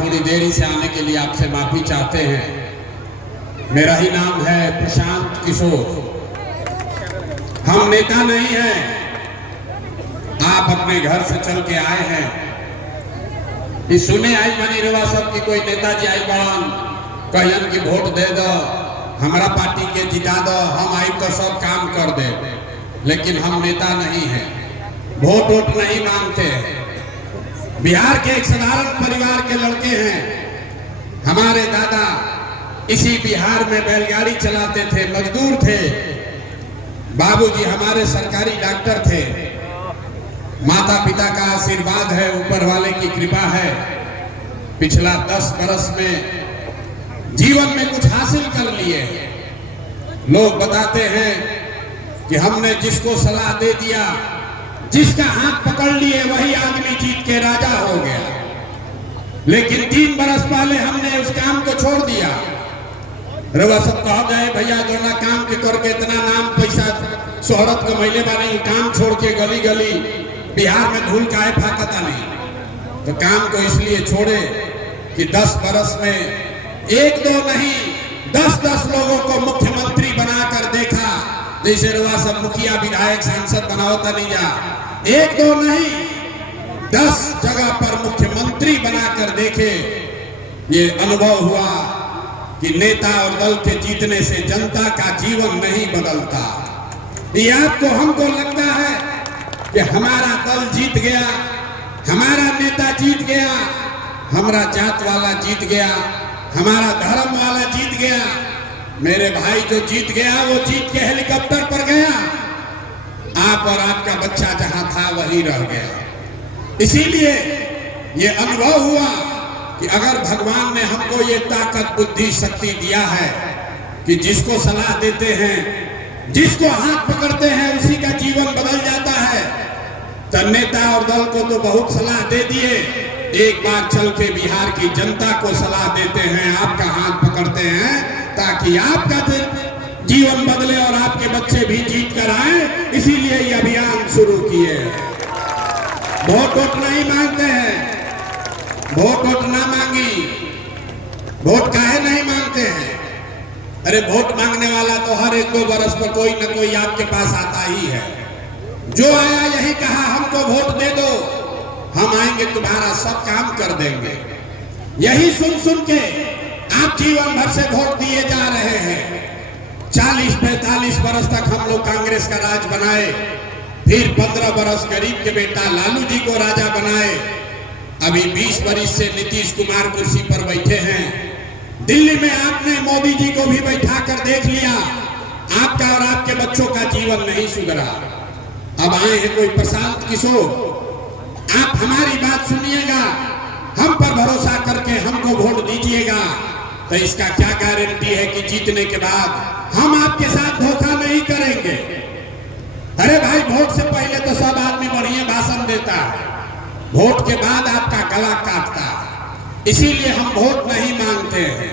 थोड़ी देरी से आने के लिए आपसे माफी चाहते हैं। मेरा ही नाम है प्रशांत किशोर। हम नेता नहीं हैं, आप अपने घर से चल के आए हैं। इस सुने आई बनी रवा सब की कोई नेताजी आई बड़न कहन की वोट दे दो, हमारा पार्टी के जिता दो, हम आई तो सब काम कर दे। लेकिन हम नेता नहीं हैं, वोट वोट नहीं मांगते हैं। बिहार के एक साधारण परिवार के लड़के हैं। हमारे दादा इसी बिहार में बैलगाड़ी चलाते थे, मजदूर थे। बाबूजी हमारे सरकारी डॉक्टर थे। माता पिता का आशीर्वाद है, ऊपर वाले की कृपा है। पिछला 10 बरस में जीवन में कुछ हासिल कर लिए। लोग बताते हैं कि हमने जिसको सलाह दे दिया, जिसका हाथ पकड़ लिए, वही आदमी जीत के राजा हो गया। लेकिन 3 बरस पहले हमने उस काम को छोड़ दिया। रवा सब कह गए भैया दोना काम के करके इतना नाम पैसा शोहरत कमैले बानी, काम छोड़ के गली गली बिहार में धूल काहे फाकता नहीं। तो काम को इसलिए छोड़े कि 10 बरस में 1-2 नहीं 10-10 लोगों को मुख्यमंत्री बनाकर देखा। जैसे रवा सब मुखिया विधायक सांसद बनाओता नहीं जा, 1-2 नहीं 10 जगह पर मुख्यमंत्री बनाकर देखे। ये अनुभव हुआ कि नेता और दल के जीतने से जनता का जीवन नहीं बदलता। ये आपको हमको लगता है कि हमारा दल जीत गया, हमारा नेता जीत गया, हमारा जात वाला जीत गया, हमारा धर्म वाला जीत गया। मेरे भाई जो जीत गया वो जीत के हेलीकॉप्टर पर गया। आप और आपका बच्चा जहां था वहीं रह गया। इसीलिए ये अनुभव हुआ कि अगर भगवान ने हमको ये ताकत बुद्धि शक्ति दिया है कि जिसको सलाह देते हैं, जिसको हाथ पकड़ते हैं, उसी का जीवन बदल जाता है। तो नेता और दल को तो बहुत सलाह दे दिए, एक बार चल के बिहार की जनता को सलाह देते हैं, आपका हाथ पकड़ते हैं ताकि आपका जीवन बदले और आपके बच्चे भी जीत कर आए। इसीलिए ये अभियान शुरू किए। वोट वोट नहीं मांगते हैं, वोट वोट ना मांगी। वोट काहे नहीं मांगते हैं? अरे वोट मांगने वाला तो हर 1-2 बरस पर कोई ना कोई आपके पास आता ही है। जो आया यही कहा हमको वोट दे दो, हम आएंगे तुम्हारा सब काम कर देंगे। यही सुन सुन के आप जीवन भर से वोट दिए जा रहे हैं। 40-45 बरस तक हम लोग कांग्रेस का राज बनाए, फिर 15 बरस गरीब के बेटा लालू जी को राजा बनाए। अभी 20 बरस से नीतीश कुमार कुर्सी पर बैठे हैं। दिल्ली में आपने मोदी जी को भी बैठा कर देख लिया, आपका और आपके बच्चों का जीवन नहीं सुधरा। अब आए हैं कोई प्रशांत किशोर। आप हमारी बात सुनिएगा, हम पर भरोसा करके हमको वोट दीजिएगा। तो इसका क्या गारंटी है कि जीतने के बाद हम आपके साथ धोखा नहीं करेंगे? अरे भाई, वोट से पहले तो सब आदमी बढ़िया भाषण देता है, वोट के बाद आपका गला काटता है। इसीलिए हम वोट नहीं मांगते हैं।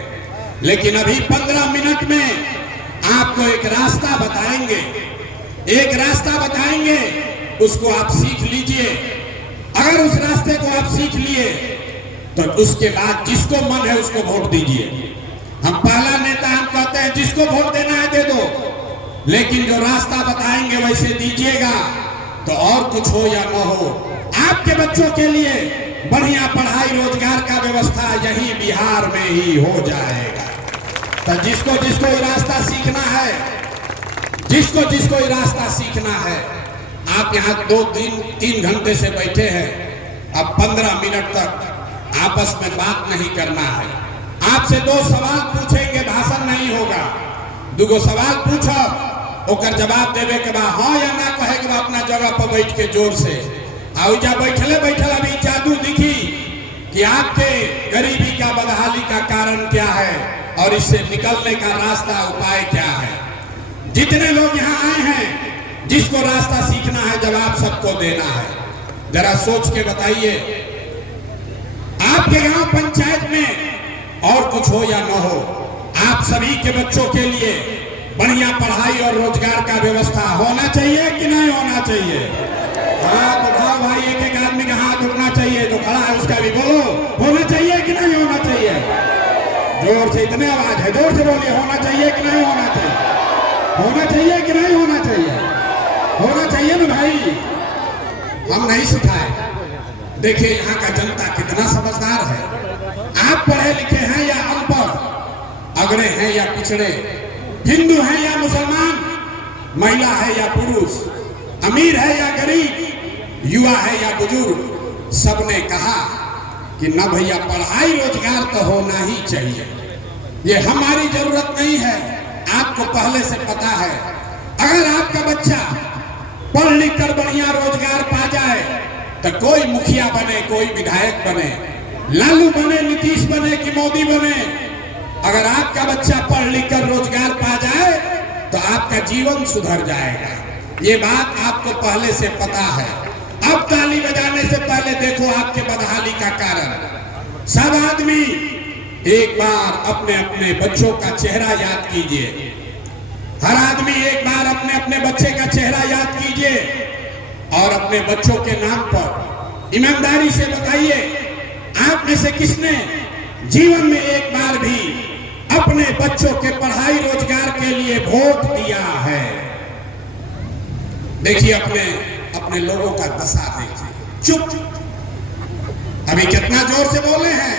लेकिन अभी 15 मिनट में आपको एक रास्ता बताएंगे, एक रास्ता बताएंगे, उसको आप सीख लीजिए। अगर उस रास्ते को आप सीख लिए तो उसके बाद जिसको मन है उसको वोट दीजिए। हम पहला नेता हम कहते हैं जिसको वोट देना है दे दो, लेकिन जो रास्ता बताएंगे वैसे दीजिएगा। तो और कुछ हो या न हो, आपके बच्चों के लिए बढ़िया पढ़ाई रोजगार का व्यवस्था यही बिहार में ही हो जाएगा। तो जिसको जिसको ये रास्ता सीखना है, जिसको जिसको ये रास्ता सीखना है, आप यहाँ 2-3 घंटे से बैठे हैं। अब 15 मिनट तक आपस में बात नहीं करना है। आपसे 2 सवाल पूछेंगे, भाषण नहीं होगा। 2 सवाल पूछो, ओकर जवाब देवे के बाद हाँ या ना कहे के बाद अपना जगह पर बैठ के जोर से आउजा बैठले बैठल अभी जादू दिखी कि आपके गरीबी का बदहाली का कारण क्या है और इससे निकलने का रास्ता उपाय क्या है। जितने लोग यहाँ आए हैं, जिसको रास्ता सीखना है, जवाब सबको देना है। जरा सोच के बताइए, आपके गांव पंचायत में और कुछ हो या न हो, आप सभी के बच्चों के लिए बढ़िया पढ़ाई और रोजगार का व्यवस्था होना चाहिए कि नहीं होना चाहिए? हाथ उठाओ भाई, एक एक आदमी का हाथ उठना चाहिए। जो खड़ा है उसका भी बोलो, होना चाहिए कि नहीं होना जोर से, इतने आवाज है, जोर से बोलिए। होना चाहिए कि नहीं होना चाहिए? होना चाहिए कि नहीं होना चाहिए? होना चाहिए ना भाई। हम नहीं सिखाए। देखिए यहाँ का जनता कितना समझदार है। आप पढ़े लिखे हैं या अनपढ़, अगड़े हैं या पिछड़े, हिंदू हैं या मुसलमान, महिला है या पुरुष, अमीर है या गरीब, युवा है या बुजुर्ग, सबने कहा कि ना भैया पढ़ाई रोजगार तो होना ही चाहिए। ये हमारी जरूरत नहीं है, आपको पहले से पता है। अगर आपका बच्चा पढ़ लिख कर बढ़िया रोजगार पा जाए तो कोई मुखिया बने, कोई विधायक बने, लालू बने, नीतीश बने कि मोदी बने, अगर आपका बच्चा पढ़ लिख कर रोजगार पा जाए तो आपका जीवन सुधर जाएगा। ये बात आपको पहले से पता है। अब ताली बजाने से पहले देखो आपके बदहाली का कारण। सब आदमी एक बार अपने अपने बच्चों का चेहरा याद कीजिए। हर आदमी एक बार अपने अपने बच्चे का चेहरा याद कीजिए और अपने बच्चों के नाम पर ईमानदारी से बताइए, आप में से किसने जीवन में एक बार भी अपने बच्चों के पढ़ाई रोजगार के लिए वोट दिया है? देखिए अपने अपने लोगों का दशा देखिए। चुप। अभी कितना जोर से बोले हैं,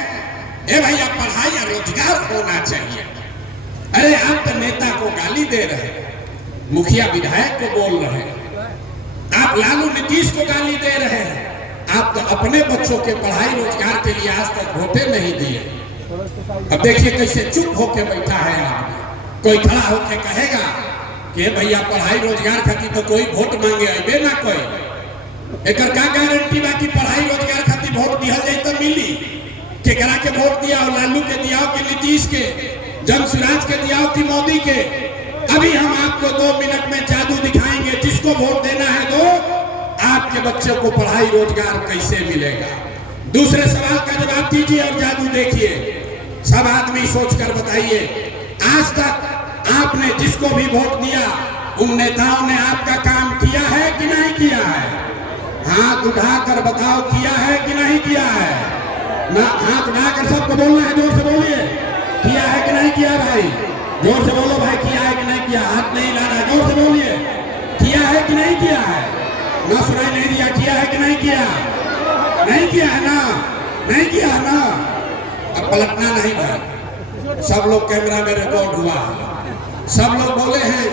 ए भैया पढ़ाई या रोजगार होना चाहिए। अरे आप तो नेता को गाली दे रहे हैं, मुखिया विधायक को बोल रहे हैं, आप लालू नीतीश को गाली दे रहे हैं। आप तो अपने बच्चों के पढ़ाई रोजगार के लिए आज तक वोटे नहीं दिए। अब देखिए कैसे चुप होके बैठा है आदमी। कोई खड़ा होके कहेगा कि भैया पढ़ाई रोजगार खातिर तो कोई वोट मांगे अबे ना कोई। एकर का गारंटी बा कि पढ़ाई रोजगार खातिर वोट दिया जाए तो मिली? केकरा के वोट दिया हो? लालू के दिया हो कि नीतीश के, जनसुराज के दिया हो कि मोदी के? अभी हम आपको 2 मिनट में जादू दिखाएंगे, जिसको वोट देना है दो, आपके बच्चों को पढ़ाई रोजगार कैसे मिलेगा। दूसरे सवाल का जवाब दीजिए और जादू देखिए। सब आदमी सोचकर बताइए, आज तक आपने जिसको भी वोट दिया उन नेताओं ने आपका काम किया है कि नहीं किया है? हाथ उठाकर बताओ, किया है कि नहीं किया है? ना हाथ उठाकर सबको बोलना है, जोर से बोलिए। किया है कि नहीं किया भाई? जोर से बोलो भाई, किया है कि नहीं किया? हाथ नहीं लाना, जोर से बोलिए। किया है कि नहीं किया है? ना सुनाई नहीं दिया। किया है कि नहीं किया? नहीं किया है ना? नहीं किया है ना? अब पलटना नहीं भाई। सब लोग कैमरा में रिकॉर्ड हुआ है। सब लोग बोले हैं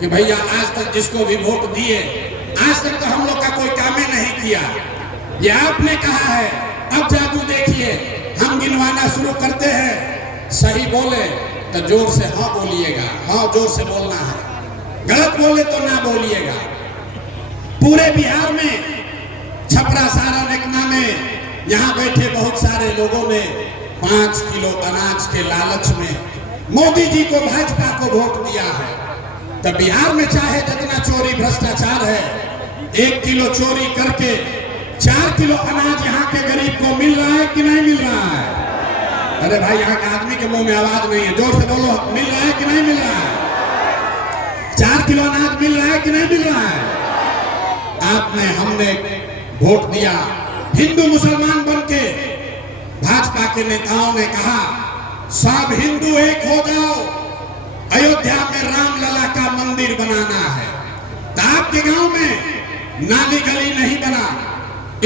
कि भैया आज तक जिसको भी वोट दिए, आज तक तो हम लोग का कोई काम ही नहीं किया। ये आपने कहा है। अब जादू देखिए, हम गिनवाना शुरू करते हैं। सही बोले तो जोर से हाँ बोलिएगा, हाँ जोर से बोलना है। गलत बोले तो ना बोलिएगा। पूरे बिहार में छपरा सारण एकमा में यहाँ बैठे बहुत सारे लोगों ने 5 किलो अनाज के लालच में मोदी जी को, भाजपा को वोट दिया है। तो बिहार में चाहे जितना चोरी भ्रष्टाचार है, 1 किलो चोरी करके 4 किलो अनाज यहाँ के गरीब को मिल रहा है कि नहीं मिल रहा है? अरे भाई यहाँ के आदमी के मुंह में आवाज नहीं है, जोर से बोलो। मिल रहा है कि नहीं मिल रहा है? 4 किलो अनाज मिल रहा है कि नहीं मिल रहा है? आपने, हमने वोट दिया, हिंदू मुसलमान बनके भाजपा के नेताओं ने कहा सब हिंदू एक हो जाओ, अयोध्या में रामलला का मंदिर बनाना है। तो आपके गांव में नाली गली नहीं बना,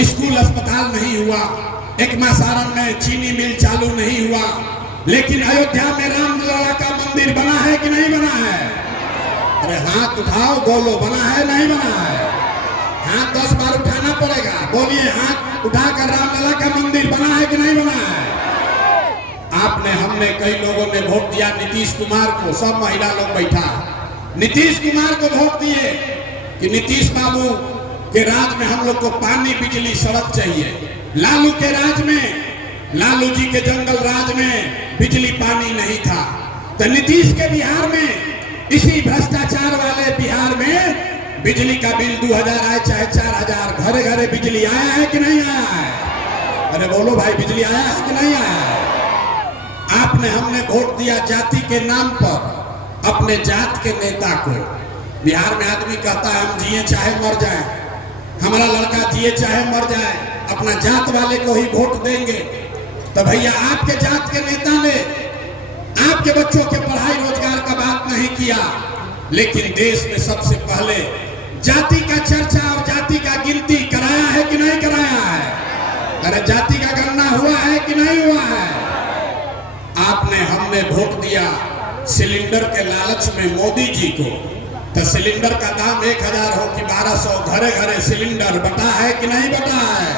स्कूल अस्पताल नहीं हुआ, एकमा सारण में चीनी मिल चालू नहीं हुआ, लेकिन अयोध्या में रामलला का मंदिर बना है कि नहीं बना है? अरे हाथ उठाओ, बोलो बना है नहीं बना है? हाथ 10 बार उठाना पड़ेगा। बोलिए, हाथ उठाकर रामलला का मंदिर बना है कि नहीं बना है? आपने, हमने, कई लोगों ने वोट दिया नीतीश कुमार को। सब महिला लोग बैठा, नीतीश कुमार को वोट दिए कि नीतीश बाबू के राज में हम लोग को पानी, बिजली, सड़क चाहिए। लालू के राज में, लालू जी के जंगल राज में बिजली पानी नहीं था। तो नीतीश के बिहार में, इसी भ्रष्टाचार वाले बिहार में बिजली का बिल 2000 आए चाहे 4000, घरे घरे बिजली आया है कि नहीं आया है? अरे बोलो भाई, बिजली आया है कि नहीं आया है? आपने, हमने वोट दिया जाति के नाम पर अपने जात के नेता को। बिहार में आदमी कहता है हम जिए चाहे मर जाए, हमारा लड़का जिए चाहे मर जाए, अपना जात वाले को ही वोट देंगे। तो भैया आपके जात के नेता ने आपके बच्चों के पढ़ाई रोजगार का बात नहीं किया, लेकिन देश में सबसे पहले जाति का चर्चा और जाति का गिनती कराया है कि नहीं कराया है? अरे जाति का गणना हुआ है कि नहीं हुआ है? आपने हमने वोट दिया सिलेंडर के लालच में मोदी जी को, तो सिलेंडर का दाम 1000 हो कि 1200, घरे घरे सिलेंडर बटा है कि नहीं बटा है?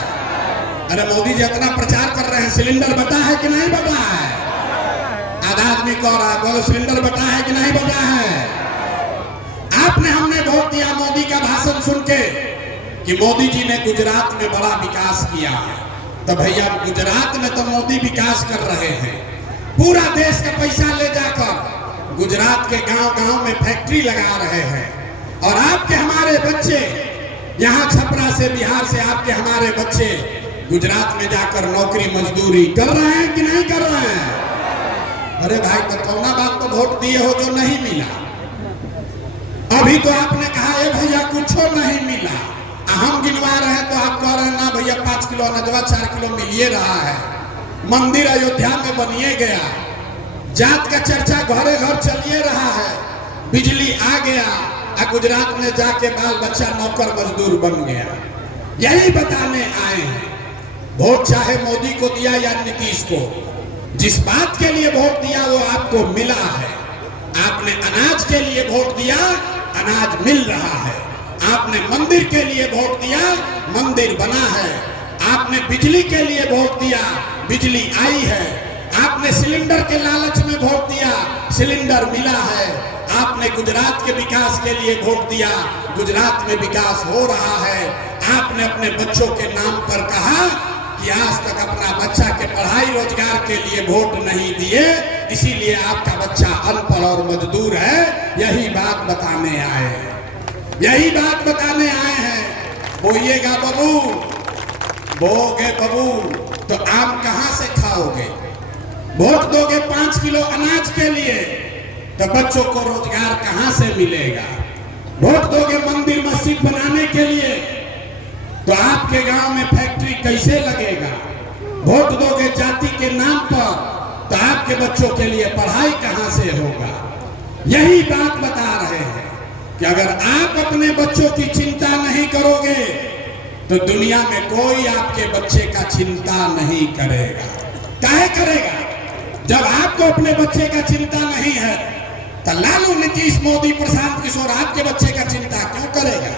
अरे मोदी जी इतना प्रचार कर रहे हैं, सिलेंडर बटा है कि नहीं बटा है? आधा आदमी कह रहा है, बोलो सिलेंडर बटा है कि नहीं बटा है? आपने हमने वोट दिया मोदी का भाषण सुन के कि मोदी जी ने गुजरात में बड़ा विकास किया है, तो भैया गुजरात में तो मोदी विकास कर रहे हैं, पूरा देश का पैसा ले जाकर गुजरात के गांव-गांव में फैक्ट्री लगा रहे हैं, और आपके हमारे बच्चे यहाँ छपरा से, बिहार से आपके हमारे बच्चे गुजरात में जाकर नौकरी मजदूरी कर रहे हैं कि नहीं कर रहे हैं? अरे भाई, तो कौना बात को वोट दिए हो जो नहीं मिला? अभी तो आपने कहा है भैया कुछ नहीं मिला, हम गिनवा रहे हैं तो आप कह रहे हैं ना भैया 5 किलो अनाजवा 4 किलो मिलिए रहा है, मंदिर अयोध्या में बनिए गया, जात का चर्चा घरे घर चलिए रहा है, बिजली आ गया, गुजरात में जाके बाल बच्चा नौकर मजदूर बन गया। यही बताने आए हैं। वोट चाहे मोदी को दिया या नीतीश को, जिस बात के लिए वोट दिया वो आपको मिला है। आपने अनाज के लिए वोट दिया, अनाज मिल रहा है। आपने मंदिर के लिए वोट दिया, मंदिर बना है। आपने बिजली के लिए वोट दिया, बिजली आई है। आपने सिलेंडर के लालच में वोट दिया, सिलेंडर मिला है। आपने गुजरात के विकास के लिए वोट दिया, गुजरात में विकास हो रहा है। आपने अपने बच्चों के नाम पर कहा कि आज तक अपना बच्चा के पढ़ाई रोजगार के लिए वोट नहीं दिए, इसीलिए आपका बच्चा अनपढ़ और मजदूर है। यही बात बताने आए हैं, यही बात बताने आए हैं। बोइएगा बबूल, बोओगे बबूल, तो आम कहां से खाओगे? वोट दोगे 5 किलो अनाज के लिए, तो बच्चों को रोजगार कहां से मिलेगा? वोट दोगे मंदिर मस्जिद बनाने के लिए, तो आपके गांव में फैक्ट्री कैसे लगेगा? वोट दोगे जाति के नाम पर, तो आपके बच्चों के लिए पढ़ाई कहां से होगा? यही बात बता रहे हैं कि अगर आप अपने बच्चों की चिंता नहीं करोगे तो दुनिया में कोई आपके बच्चे का चिंता नहीं करेगा। काहे करेगा? जब आपको अपने बच्चे का चिंता नहीं है तो लालू, नीतीश, मोदी, प्रशांत किशोर आपके बच्चे का चिंता क्यों करेगा?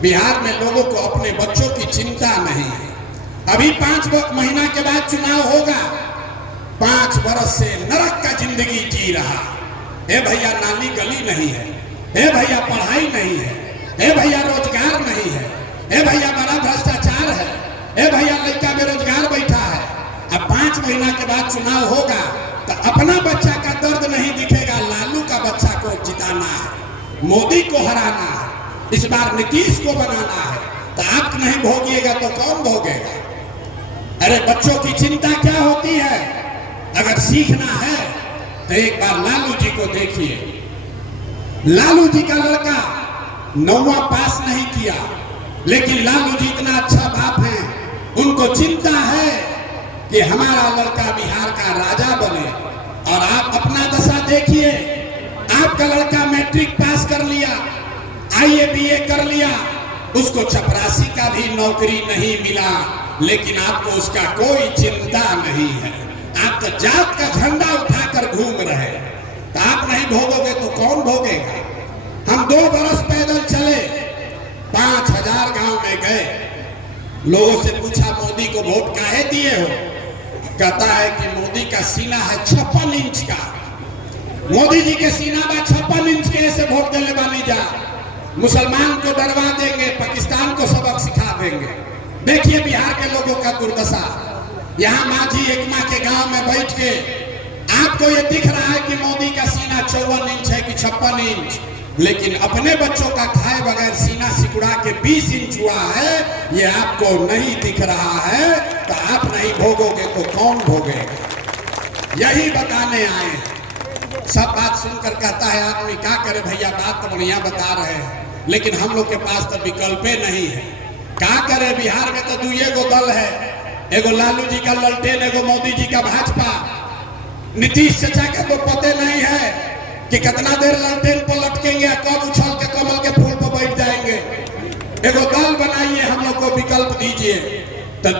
बिहार में लोगों को अपने बच्चों की चिंता नहीं है। अभी 5 महीना के बाद चुनाव होगा। 5 बरस से नरक का जिंदगी जी रहा। ए भैया नाली गली नहीं है, ए भैया पढ़ाई नहीं है, ए भैया रोजगार नहीं है, ए भैया बड़ा भ्रष्टाचार है, ए भैया लड़का बेरोजगार बैठा है। अब 5 महीना के बाद चुनाव होगा तो अपना बच्चा का दर्द नहीं दिखेगा। लालू का बच्चा को जिताना है, मोदी को हराना है, इस बार नीतीश को बनाना है, तो आप नहीं भोगिएगा तो कौन भोगेगा? अरे बच्चों की चिंता क्या होती है? अगर सीखना है तो एक बार लालू जी को देखिए। लालू जी का लड़का 9वां पास नहीं किया, लेकिन लालू जी इतना अच्छा बाप है, उनको चिंता है कि हमारा लड़का बिहार का राजा बने। और आप अपना दशा देखिए, आपका लड़का मैट्रिक पास कर लिया, IAA BA कर लिया, उसको चपरासी का भी नौकरी नहीं मिला, लेकिन आपको उसका कोई चिंता नहीं है। आप तो जात का झंडा उठाकर घूम रहे हैं। तो आप नहीं भोगोगे तो कौन भोगेगा? हम 2 बरस पैदल चले, 5000 गांव में गए, लोगों से पूछा मोदी को वोट काहे दिए हो? कहता है कि मोदी का सीना है 56 इंच का, मोदी जी के सीना में 56 इंच के ऐसे वोट देने वाली जा, मुसलमान को डरवा देंगे, पाकिस्तान को सबक सिखा देंगे। देखिए बिहार के लोगों का दुर्दशा। यहाँ माझी एकमा के गांव में बैठ के आपको ये दिख रहा है कि मोदी का सीना 54 इंच है कि 56 इंच, लेकिन अपने बच्चों का खाए बगैर सीना सिकुड़ा के 20 इंच हुआ है, ये आपको नहीं दिख रहा है। तो आप नहीं भोगोगे तो कौन भोगेगा? यही बताने आए हैं। सब बात सुनकर कहता है आदमी क्या करे भैया, बात तो बढ़िया बता रहे हैं, लेकिन हम लोग के पास तो विकल्पे नहीं है। क्या करे? बिहार में तो 2 दल है, एगो लालू जी का ललटेन, एगो मोदी जी का भाजपा। नीतीश चाचा का तो पते कि कितना देर लालटेन पर लटकेंगे, कब उछल के कमल के फूल पर बैठ जाएंगे। एगो दल बनाइए, हम लोग को विकल्प दीजिए। तो